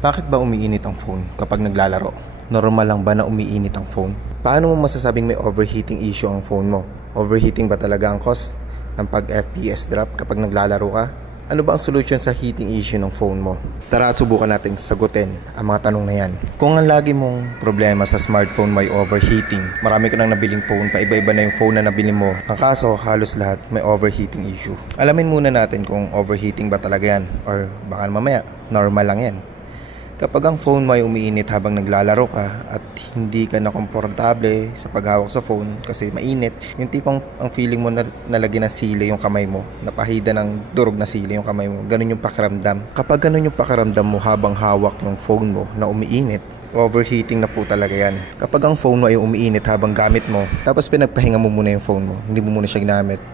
Bakit ba umiinit ang phone kapag naglalaro? Normal lang ba na umiinit ang phone? Paano mo masasabing may overheating issue ang phone mo? Overheating ba talaga ang cause ng pag-FPS drop kapag naglalaro ka? Ano ba ang solusyon sa heating issue ng phone mo? Tara at subukan natin sagutin ang mga tanong na yan. Kung ang lagi mong problema sa smartphone may overheating, marami ka nang nabiling phone, paiba-iba na yung phone na nabili mo. Ang kaso, halos lahat may overheating issue. Alamin muna natin kung overheating ba talaga yan or baka mamaya normal lang yan. Kapag ang phone mo ay umiinit habang naglalaro ka at hindi ka na komportable sa paghawak sa phone kasi mainit, yung tipong ang feeling mo na nalagyan ng sili yung kamay mo, napahida ng durog na sili yung kamay mo, ganun yung pakiramdam. Kapag ganun yung pakiramdam mo habang hawak yung phone mo na umiinit, overheating na po talaga yan. Kapag ang phone mo ay umiinit habang gamit mo, tapos pinagpahinga mo muna yung phone mo, hindi mo muna siya ginamit,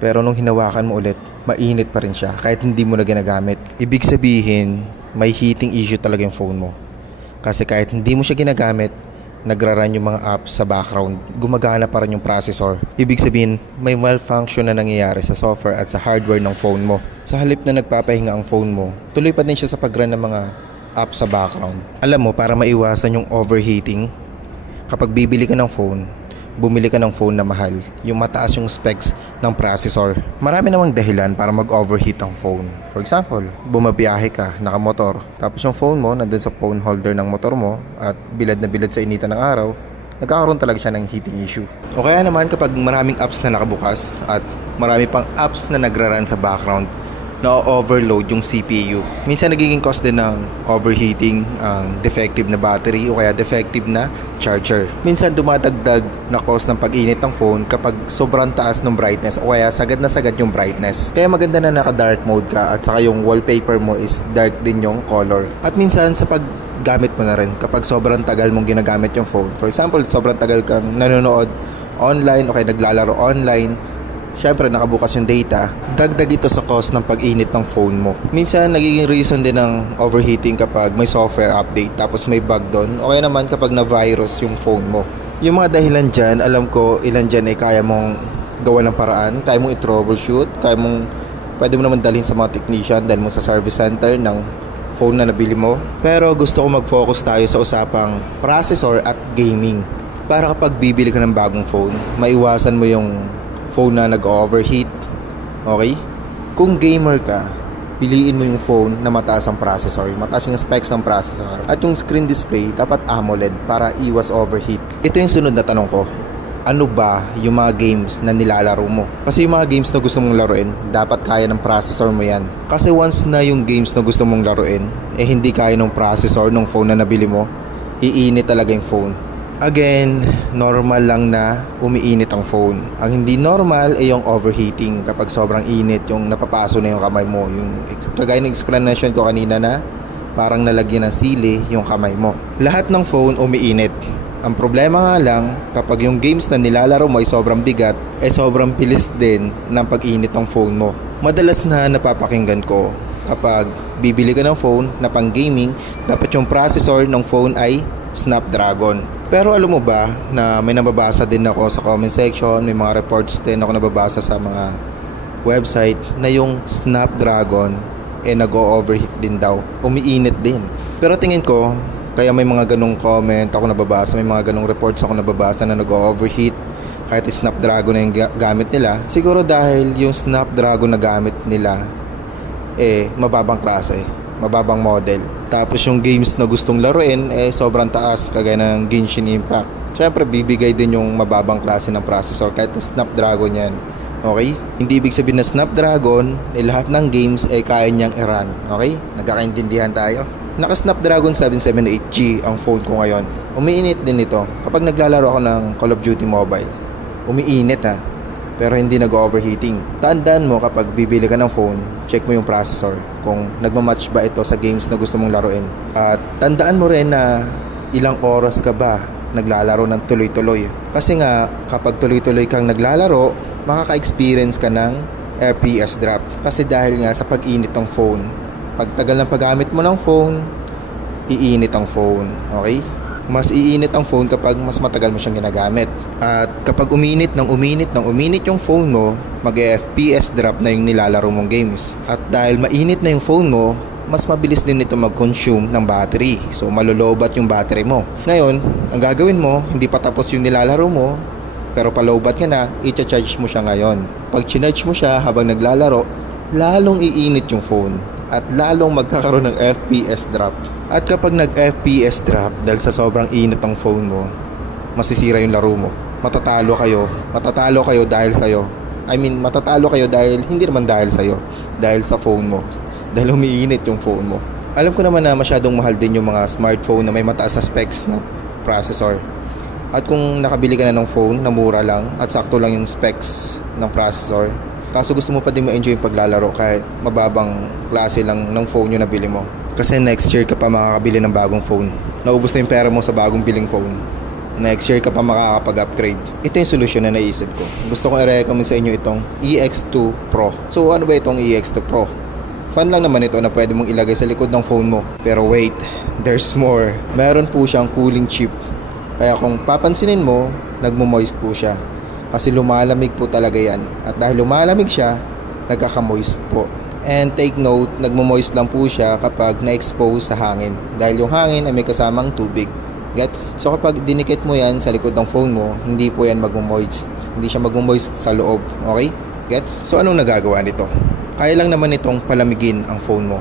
pero nung hinawakan mo ulit, mainit pa rin siya kahit hindi mo na ginagamit. Ibig sabihin, may heating issue talaga yung phone mo. Kasi kahit hindi mo siya ginagamit, nagra-run yung mga apps sa background, gumagana pa rin yung processor. Ibig sabihin, may malfunction na nangyayari sa software at sa hardware ng phone mo. Sa halip na nagpapahinga ang phone mo, tuloy pa din siya sa pag-run ng mga apps sa background. Alam mo, para maiwasan yung overheating, kapag bibili ka ng phone, bumili ka ng phone na mahal, yung mataas yung specs ng processor. Marami namang dahilan para mag-overheat ang phone. For example, bumabiyahe ka, nakamotor, tapos yung phone mo nandun sa phone holder ng motor mo at bilad na bilad sa initan ng araw, nagkakaroon talaga siya ng heating issue. O kaya naman kapag maraming apps na nakabukas at marami pang apps na nagra-run sa background, na-overload yung CPU. Minsan nagiging cause din ng overheating ang defective na battery o kaya defective na charger. Minsan dumadagdag na cause ng pag-init ng phone kapag sobrang taas ng brightness o kaya sagad na sagad yung brightness. Kaya maganda na naka-dark mode ka at saka yung wallpaper mo is dark din yung color. At minsan sa paggamit mo na rin kapag sobrang tagal mong ginagamit yung phone. For example, sobrang tagal kang nanonood online o kaya naglalaro online, syempre nakabukas yung data, dagdag ito sa cost ng pag-init ng phone mo. Minsan nagiging reason din ng overheating kapag may software update tapos may bug doon, o kaya naman kapag na-virus yung phone mo. Yung mga dahilan dyan, alam ko ilan dyan ay kaya mong gawa ng paraan, kaya mong i-troubleshoot, pwede mo naman dalhin sa mga technician, dalhin mo sa service center ng phone na nabili mo. Pero gusto ko mag-focus tayo sa usapang processor at gaming. Para kapag bibili ka ng bagong phone, maiwasan mo yung phone na nag-overheat. Okay? Kung gamer ka, piliin mo yung phone na mataas ang processor, mataas yung specs ng processor, at yung screen display dapat AMOLED para iwas overheat. Ito yung sunod na tanong ko. Ano ba yung mga games na nilalaro mo? Kasi yung mga games na gusto mong laruin, dapat kaya ng processor mo yan. Kasi once na yung games na gusto mong laruin, hindi kaya ng processor ng phone na nabili mo, iinit talaga yung phone. Again, normal lang na umiinit ang phone. Ang hindi normal ay yung overheating kapag sobrang init, yung napapaso na yung kamay mo. Yung kagaya ng explanation ko kanina na parang nalagyan ng sili yung kamay mo. Lahat ng phone umiinit. Ang problema nga lang, kapag yung games na nilalaro mo ay sobrang bigat, ay sobrang bilis din ng pag-init ng phone mo. Madalas na napapakinggan ko, kapag bibili ka ng phone na pang gaming, dapat yung processor ng phone ay Snapdragon. Pero alam mo ba na may nababasa din ako sa comment section, may mga reports din ako nababasa sa mga website na yung Snapdragon nag-o-overheat din daw, umiinit din. Pero tingin ko, kaya may mga ganong comment ako nababasa, may mga ganong reports ako nababasa na nag-o-overheat kahit Snapdragon na yung gamit nila, siguro dahil yung Snapdragon na gamit nila mababang klase, mababang model. Tapos yung games na gustong laruin sobrang taas, kagaya ng Genshin Impact. Siyempre bibigay din yung mababang klase ng processor kahit Snapdragon yan. Okay? Hindi ibig sabihin na Snapdragon lahat ng games kaya niyang i-run. Okay? Nagkakaintindihan tayo? Naka Snapdragon 778G ang phone ko ngayon. Umiinit din ito kapag naglalaro ako ng Call of Duty Mobile. Umiinit pero hindi nag-overheating. Tandaan mo kapag bibili ka ng phone, check mo yung processor kung nagmamatch ba ito sa games na gusto mong laruin. At tandaan mo rin na ilang oras ka ba naglalaro ng tuloy-tuloy. Kasi nga kapag tuloy-tuloy kang naglalaro, makaka-experience ka ng FPS drop. Kasi dahil nga sa pag-init ng phone, pag tagal ng paggamit mo ng phone, iinit ang phone. Okay? Mas iinit ang phone kapag mas matagal mo siyang ginagamit. At kapag uminit yung phone mo, mag-FPS drop na yung nilalaro mong games. At dahil mainit na yung phone mo, mas mabilis din ito mag-consume ng battery. So malolobat yung battery mo. Ngayon, ang gagawin mo, hindi pa tapos yung nilalaro mo, pero palobat ka na, i-charge mo siya ngayon. Pag chinarge mo siya habang naglalaro, lalong iinit yung phone at lalong magkakaroon ng FPS drop. At kapag nag-FPS drop dahil sa sobrang init ng phone mo, masisira yung laro mo. Matatalo kayo dahil sa'yo. Matatalo kayo dahil hindi naman dahil sa'yo, dahil sa phone mo. Dahil umiinit yung phone mo. Alam ko naman na masyadong mahal din yung mga smartphone na may mataas na specs na processor. At kung nakabili ka na ng phone na mura lang at sakto lang yung specs ng processor, kaso gusto mo pa din ma-enjoy yung paglalaro kahit mababang klase lang ng phone yung nabili mo. Kasi next year ka pa makakabili ng bagong phone. Naubos na yung pera mo sa bagong biling phone. Next year ka pa makakapag-upgrade. Ito yung solusyon na naisip ko. Gusto kong i-recommend sa inyo itong EX2 Pro. So ano ba itong EX2 Pro? Fun lang naman ito na pwede mong ilagay sa likod ng phone mo. Pero wait, there's more. Meron po siyang cooling chip. Kaya kung papansinin mo, nagmo-moist po siya. Kasi lumalamig po talaga yan. At dahil lumalamig siya, nagkaka-moist po. And take note, nagmo-moist lang po siya kapag na-expose sa hangin. Dahil yung hangin ay may kasamang tubig. Gets? So kapag dinikit mo yan sa likod ng phone mo, hindi po yan magmo-moist. Hindi siya magmo-moist sa loob. Okay? Gets? So anong nagagawa nito? Kaya lang naman itong palamigin ang phone mo.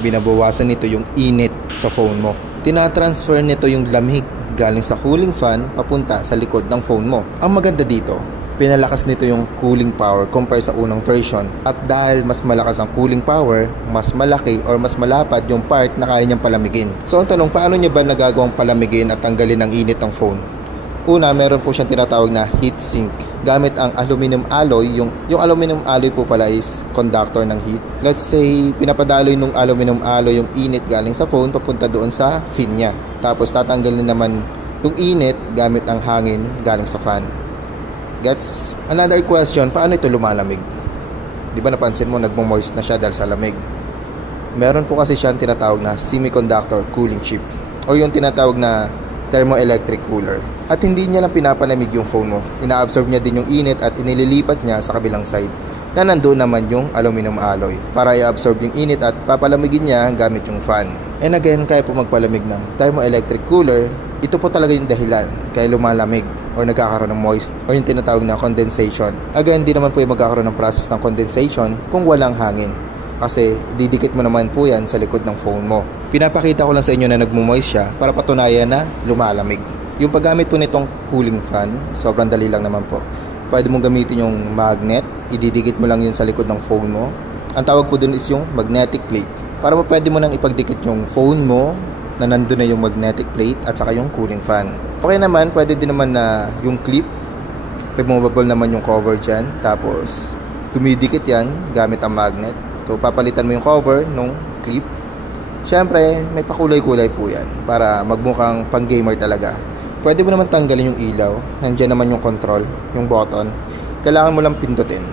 Binabawasan nito yung init sa phone mo. Tinatransfer nito yung lamig galing sa cooling fan papunta sa likod ng phone mo. Ang maganda dito, pinalakas nito yung cooling power compare sa unang version. At dahil mas malakas ang cooling power, mas malaki or mas malapad yung part na kaya niyang palamigin. So ang tanong, paano niya ba nagagawang palamigin at tanggalin ang init ng phone? Una, meron po siyang tinatawag na heat sink. Gamit ang aluminum alloy. Yung aluminum alloy po pala is conductor ng heat. Let's say, pinapadaloy nung aluminum alloy yung init galing sa phone papunta doon sa fin niya. Tapos tatanggalin naman yung init gamit ang hangin galing sa fan. Gets? Another question, paano ito lumalamig? Di ba napansin mo, nagmo-moist na siya dahil sa lamig? Meron po kasi siyang tinatawag na semiconductor cooling chip. O yung tinatawag na thermoelectric cooler. At hindi niya lang pinapalamig yung phone mo. Ina-absorb niya din yung init at inililipat niya sa kabilang side na nandoon naman yung aluminum alloy para i-absorb yung init at papalamigin niya gamit yung fan. And again, kaya po magpalamig ng thermoelectric cooler. Ito po talaga yung dahilan kaya lumalamig or nagkakaroon ng moist or yung tinatawag na condensation. Again, di naman po yung magkakaroon ng process ng condensation kung walang hangin. Kasi didikit mo naman po yan sa likod ng phone mo. Pinapakita ko lang sa inyo na nagmo-moist siya para patunayan na lumalamig. Yung paggamit po nitong cooling fan, sobrang dali lang naman po. Pwede mong gamitin yung magnet, ididikit mo lang yun sa likod ng phone mo. Ang tawag po dun is yung magnetic plate. Para pwede mo nang ipagdikit yung phone mo na nandun na yung magnetic plate at saka yung cooling fan. Okay naman, pwede din naman na yung clip, removable naman yung cover dyan. Tapos, dumidikit yan gamit ang magnet. So, papalitan mo yung cover nung clip. Siyempre, may pakulay-kulay po yan para magmukhang pang-gamer talaga. Pwede mo naman tanggalin yung ilaw. Nandiyan naman yung control, yung button. Kailangan mo lang pindutin.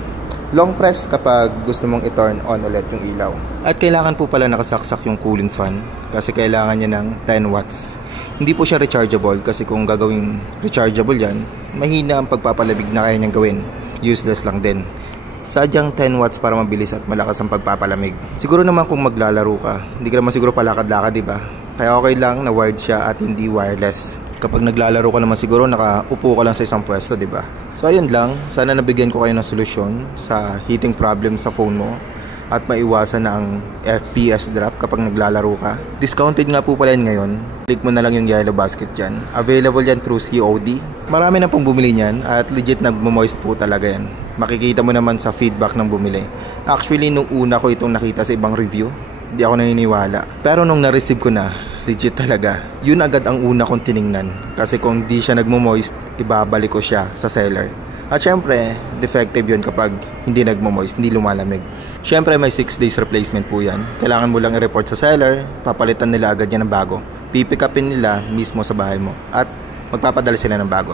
Long press kapag gusto mong i-turn on ulit yung ilaw. At kailangan po pala nakasaksak yung cooling fan kasi kailangan niya ng 10 watts. Hindi po siya rechargeable kasi kung gagawing rechargeable yan, mahina ang pagpapalamig na kaya niyang gawin. Useless lang din. Sadyang 10 watts para mabilis at malakas ang pagpapalamig. Siguro naman kung maglalaro ka, hindi ka naman siguro palakad-lakad, diba? Kaya okay lang na wired siya at hindi wireless. Kapag naglalaro ka naman siguro nakaupo ka lang sa isang pwesto, diba? So ayun lang, sana nabigyan ko kayo ng solusyon sa heating problem sa phone mo at maiwasan na ang FPS drop kapag naglalaro ka. Discounted nga po pala yun ngayon. Click mo na lang yung yellow basket dyan. Available yan through COD. Marami na pong bumili niyan at legit nagmo-moist po talaga yan. Makikita mo naman sa feedback ng bumili. Actually, nung una ko itong nakita sa ibang review, hindi ako naniniwala. Pero nung na-receive ko na, legit talaga. Yun agad ang una kong tiningnan. Kasi kung di siya nagmo-moist, ibabalik ko siya sa seller. At syempre, defective yun kapag hindi nagmo-moist, hindi lumalamig. Syempre, may 6 days replacement po yan. Kailangan mo lang i-report sa seller, papalitan nila agad yan ng bago. Pipick upin nila mismo sa bahay mo. At magpapadala sila ng bago.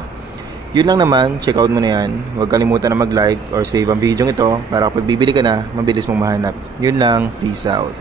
Yun lang naman, check out mo na yan. Huwag kalimutan na mag-like or save ang video ito para kapag bibili ka na, mabilis mong mahanap. Yun lang, peace out.